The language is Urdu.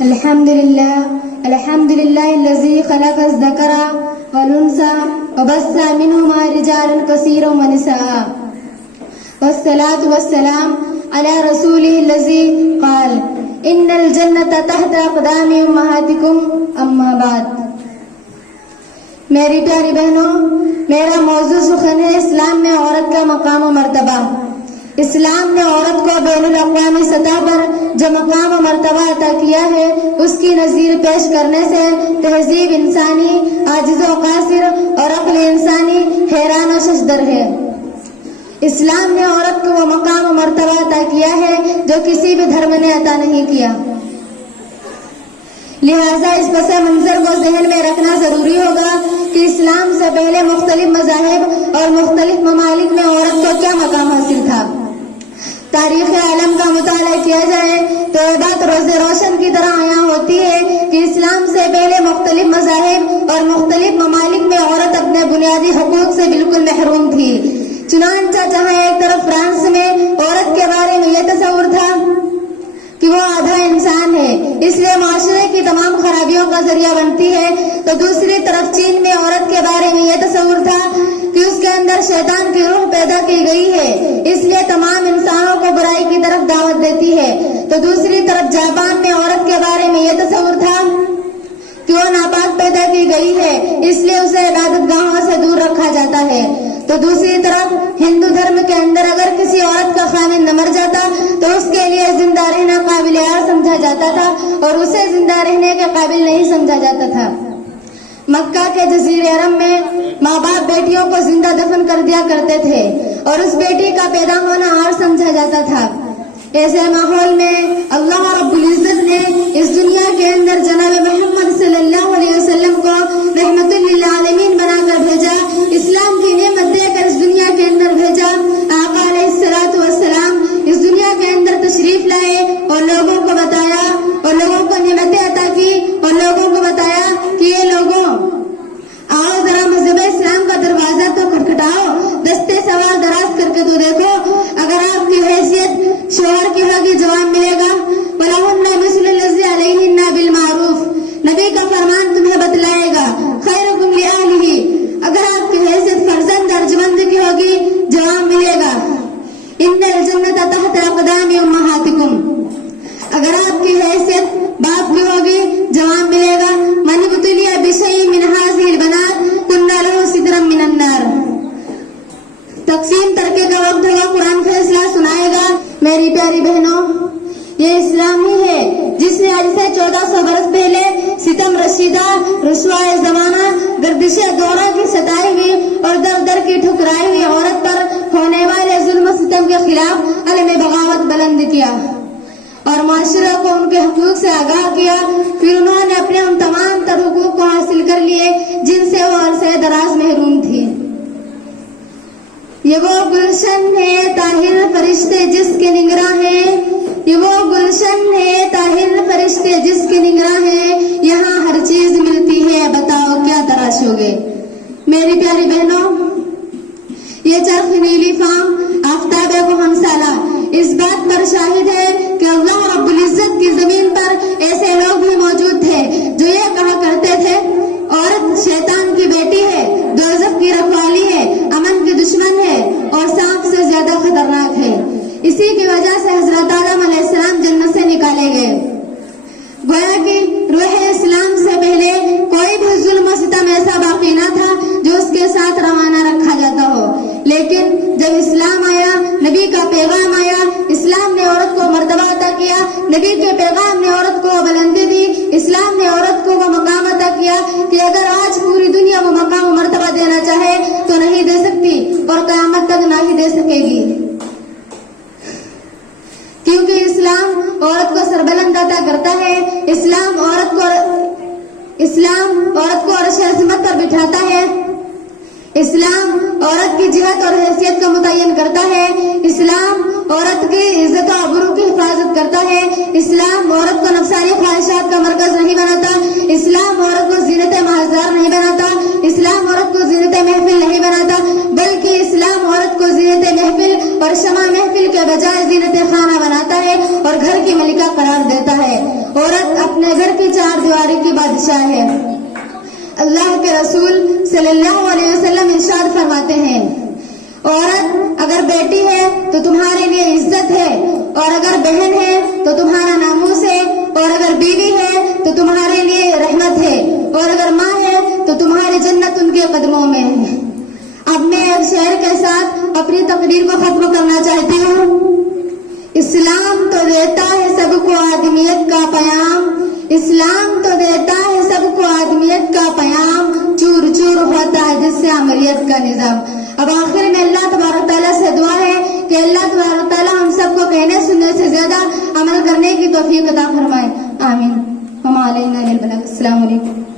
الحمد لله الذي خلق الذكر والأنثى وبث منهما رجالا كثيرا ونساء والصلاة والسلام على رسوله الذي قال إن الجنة تحت أقدام أمهاتكم أما بعد. میری پیاری بہنوں، میرا موضوع سخن ہے اسلام میں عورت کا مقام و مرتبہ. اسلام نے عورت کو بین الاقوامی سطح پر جو مقام و مرتبہ عطا کیا ہے اس کی نظیر پیش کرنے سے تہذیب انسانی عاجز و قاصر اور عقل انسانی حیران و ششدر ہے. اسلام نے عورت کو وہ مقام و مرتبہ عطا کیا ہے جو کسی بھی دھرم نے عطا نہیں کیا. لہذا اس پس منظر کو ذہن میں رکھنا ضروری ہوگا کہ اسلام سے پہلے مختلف مذاہب اور مختلف ممالک میں عورت کو کیا مقام حاصل تھا. تاریخ عالم کا مطالعہ کیا جائے تو یہ بات روز روشن کی طرح عیاں ہوتی ہے کہ اسلام سے پہلے مختلف مذاہب اور مختلف ممالک میں عورت اپنے بنیادی حقوق سے بالکل محروم تھی. چنانچہ جہاں ایک طرف فرانس میں عورت کے بارے میں یہ تصور تھا کہ وہ آدھا انسان ہے، اس لیے معاشرے کی تمام خرابیوں کا ذریعہ بنتی ہے، تو دوسری طرف چین میں عورت کے بارے میں یہ تصور تھا کہ اس کے اندر شیطان کی روح پیدا کی گئی ہے، اس لیے تمام انسانوں کو برائی کی طرف دعوت دیتی ہے. تو دوسری طرف جاپان میں عورت کے بارے میں یہ تصور تھا کہ وہ ناپاک پیدا کی گئی ہے، اس لیے اسے عبادت گاہوں سے دور رکھا جاتا ہے. تو دوسری طرف ہندو دھرم کے اندر اگر کسی عورت کا خامن نہ مر جاتا تو اس کے لیے زندہ رہنا قابل عار سمجھا جاتا تھا اور اسے زندہ رہنے کے قابل نہیں سمجھا جاتا تھا. مکہ کے جزیرے عرب میں ماں باپ بیٹیوں کو زندہ دفن کر دیا کرتے تھے اور اس بیٹی کا پیدا ہونا عار سمجھا جاتا تھا. ایسے ماحول میں اللہ رب العزت نے اس دنیا کے اندر جناب محمد صلی اللہ علیہ وسلم کو رحمت للعالمین بنا کر بھیجا، اسلام کی نعمت دے کر اس دنیا کے اندر بھیجا. آقا علیہ الصلوۃ والسلام اس دنیا کے اندر تشریف لائے اور لوگوں کو بتایا اور لوگوں کو نعمتیں عطا کی اور لوگوں کو بتایا کہ یہ لوگوں آؤ ذرا مذہب اسلام کا دروازہ تو کھٹکھٹاؤ، دستے سوال دراز کر کے تو دیکھو، اگر آپ کی حیثیت شوہر کی ہوگی جواب ملے گا. وَلَهُنَّ مِثْلُ الَّذِي عَلَيْهِنَّ بِالْمَعْرُوفِ، نبی کا فرمان تمہیں بتلائے گا. خَيْرُكُمْ لِأَهْلِهِ، اگر آپ کی حیثیت فرزند درجمند کی ہوگی جواب ملے گا. إِنَّ الْجَنَّةَ تَحْتَ أَقْدَامِ أُمَّهَاتِكُمْ، اگر آپ کی حیثیت باپ کی ہوگی جواب ملے گا. مَنِ ابْتُلِيَ بِشَيْءٍ مِّنْ هَٰذِهِ الْبَنَاتِ كُنَّ لَهُ سِتْرًا مِّنَ النَّارِ. تقسیم ترکے کا وقت ہوگا، قرآن فیصلہ سنائے گا. میری پیاری بہنوں، یہ اسلام ہی ہے جس نے آج سے 1400 برس پہلے ستم رشیدہ رسوائے زمانہ گردش دورہ کی ستائی ہوئی اور در در کی ٹھکرائی ہوئی عورت پر ہونے والے ظلم و ستم کے خلاف علم بغاوت بلند کیا اور معاشرے کو ان کے حقوق سے آگاہ کیا. پھر انہوں نے اپنے ان تمام تر حقوق کو حاصل کر لیے جن سے وہ عرصہ دراز محروم تھی. یہ وہ گلشن ہے طاہر فرشتے جس کے نگراں ہیں، یہ وہ گلشن ہے طاہر فرشتے جس کے نگراں ہیں، یہاں ہر چیز ملتی ہے، بتاؤ کیا تراشو گے. میری پیاری بہنوں، یہ چرخ نیلی فام آفتاب کوہن سالہ اس بات پر شاہد ہے کہ اللہ رب العزت کی زمین پر ایسے لوگ بھی موجود تھے جو یہ کہا کرتے تھے عورت شیطان کی بیٹی ہے، دوزخ کی رکھوالی ہے، امن کی دشمن ہے اور سانپ سے زیادہ خطرناک ہے. اسی کی وجہ سے حضرت آدم علیہ السلام جنت سے نکالے گئے. گویا کہ روح اسلام سے پہلے کوئی بھی ظلم و ستم ایسا باقی نہ تھا جو اس کے ساتھ روانہ رکھا جاتا ہو. لیکن جب اسلام آیا، نبی کا پیغام آیا، اسلام نے عورت کو مرتبہ عطا کیا، نبی کے پیغام نے عورت کو بلندی دی، اسلام نے عورت کو وہ مقام عطا کیا کہ اگر آج پوری دنیا وہ مقام و مرتبہ دینا چاہے تو نہیں دے سکتی اور قیامت تک نہ ہی دے سکے گی، کیونکہ اسلام عورت کو سربلند عطا کرتا ہے. اسلام عورت کو عرش عظمت پر بٹھاتا ہے. اسلام عورت کی جہت اور حیثیت کو متعین کرتا ہے. اسلام عورت کی عزت و آبرو کی حفاظت کرتا ہے. اسلام عورت کو نفسانی خواہشات کا مرکز نہیں بناتا. اسلام عورت کو زینت محضار نہیں بناتا. اسلام عورت کو زینت محفل نہیں بناتا، بلکہ اسلام عورت کو زینت محفل اور شمع محفل کے بجائے زینت خانہ بناتا ہے اور گھر کی ملکہ قرار دیتا ہے. عورت اپنے گھر کی چار دیواری کی بادشاہ ہے۔ اللہ کے رسول صلی اللہ علیہ وسلم ارشاد فرماتے ہیں، عورت اگر بیٹی ہے تو تمہارے لیے عزت ہے، اور اگر بہن ہے تو تمہارا ناموس ہے، اور اگر بیوی ہے تو تمہارے لیے رحمت ہے، اور اگر ماں ہے تو تمہاری جنت ان کے قدموں میں ہے۔ اب میں ایک شعر کے ساتھ اپنی تقریر کو ختم کرنا چاہتی ہوں۔ اسلام تو دیتا ہے سب کو آدمیت کا پیام، اسلام تو دیتا ہے سب کو آدمیت کا پیام، چور چور ہوتا ہے جس سے عملیت کا نظام۔ اب آخر میں اللہ تبارک تعالیٰ سے دعا ہے کہ اللہ تبارک تعالیٰ ہم سب کو کہنے سننے سے زیادہ عمل کرنے کی توفیق عطا فرمائے، آمین۔ وما علینا الا البلاغ۔ السلام علیکم۔